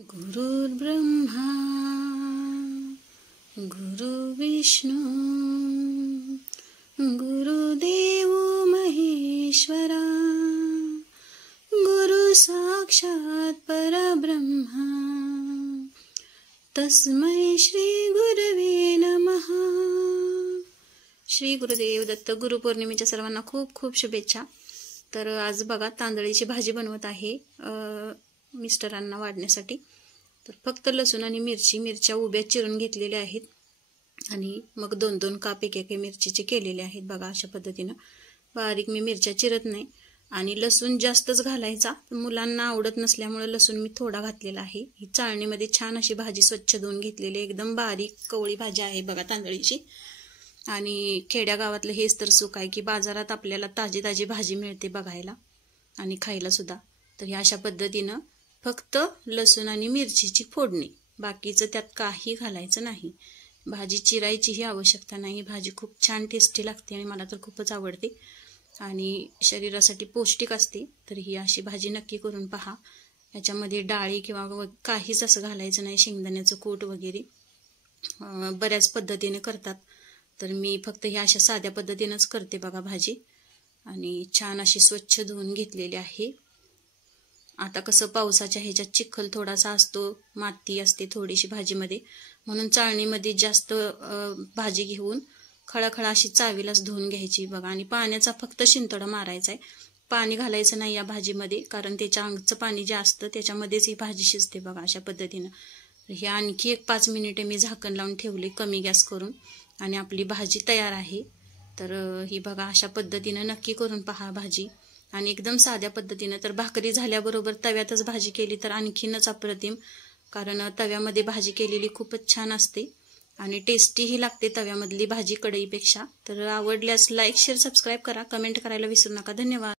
गुरुर्ब्रह्मा गुरुविष्णू गुरुदेव महेश्वरा गुरु साक्षात परब्रह्मा तस्मै श्री गुरवे नमः। श्री गुरुदेव दत्त। गुरुपौर्णिमेच्या सर्वांना खूप खूप शुभेच्छा। तर आज बघा तांदळीची भाजी बनवत आहे मिस्टरांना वाढण्यासाठी। तर फक्त लसूण आणि मिरच्या उभ्या चिरून घेतलेल्या आहेत आणि मग दोन दोन काप एक मिरचीचे केलेले आहेत। बघा अशा पद्धतीने बारीक मी मिरच्या चिरत नाही आणि लसूण जास्तच घालायचा, मुलांना आवडत नसल्यामुळे लसूण मी थोडा घातलेला आहे। ही चाळणीमध्ये छान अशी भाजी स्वच्छ धुवून घेतलेली, एकदम बारीक कवळी भाजी आहे बघा तांदळीची। आणि खेड्या गावातलं हेच तर सुख आहे की बाजारात आपल्याला ताजी ताजी भाजी मिळते बघायला आणि खायला सुद्धा। तर ह्या अशा पद्धतीनं फक्त लसूण आणि मिरचीची फोडणी, बाकीचं त्यात काही घालायचं नाही। भाजी चिरायचीही आवश्यकता नाही। भाजी खूप छान टेस्टी लागते आणि मला तर खूपच आवडते आणि शरीरासाठी पौष्टिक असते। तर ही अशी भाजी नक्की करून पहा। याच्यामध्ये डाळी किंवा काहीच असं घालायचं नाही, शेंगदाण्याचं कूट वगैरे बऱ्याच पद्धतीने करतात। तर मी फक्त ह्या अशा साध्या पद्धतीनेच करते बघा भाजी। आणि छान अशी स्वच्छ धुवून घेतलेली आहे। आता कसं पावसाच्या ह्याच्यात चिखल थोडासा असतो, माती असते थोडीशी भाजीमध्ये, म्हणून चाळणीमध्ये जास्त भाजी घेऊन खळाखळा अशी चावीलाच धुवून घ्यायची बघा। आणि पाण्याचा फक्त शिंतोडा मारायचा आहे, पाणी घालायचं नाही या भाजीमध्ये, कारण त्याच्या अंगचं पाणी जे असतं त्याच्यामध्येच ही भाजी शिजते बघा अशा पद्धतीनं। हे आणखी एक 5 मिनिटे मी झाकण लावून ठेवले कमी गॅस करून आणि आपली भाजी तयार आहे। तर ही बघा अशा पद्धतीनं नक्की करून पहा भाजी। आणि एकदम साध्या पद्धतीनं, तर भाकरी झाल्याबरोबर तव्यातच भाजी केली तर आणखीनच अप्रतिम, कारण तव्यामध्ये भाजी केलेली खूपच छान असते आणि टेस्टीही लागते तव्यामधली भाजी कढईपेक्षा। तर आवडल्यास लाईक शेअर सबस्क्राईब करा, कमेंट करायला विसरू नका। धन्यवाद।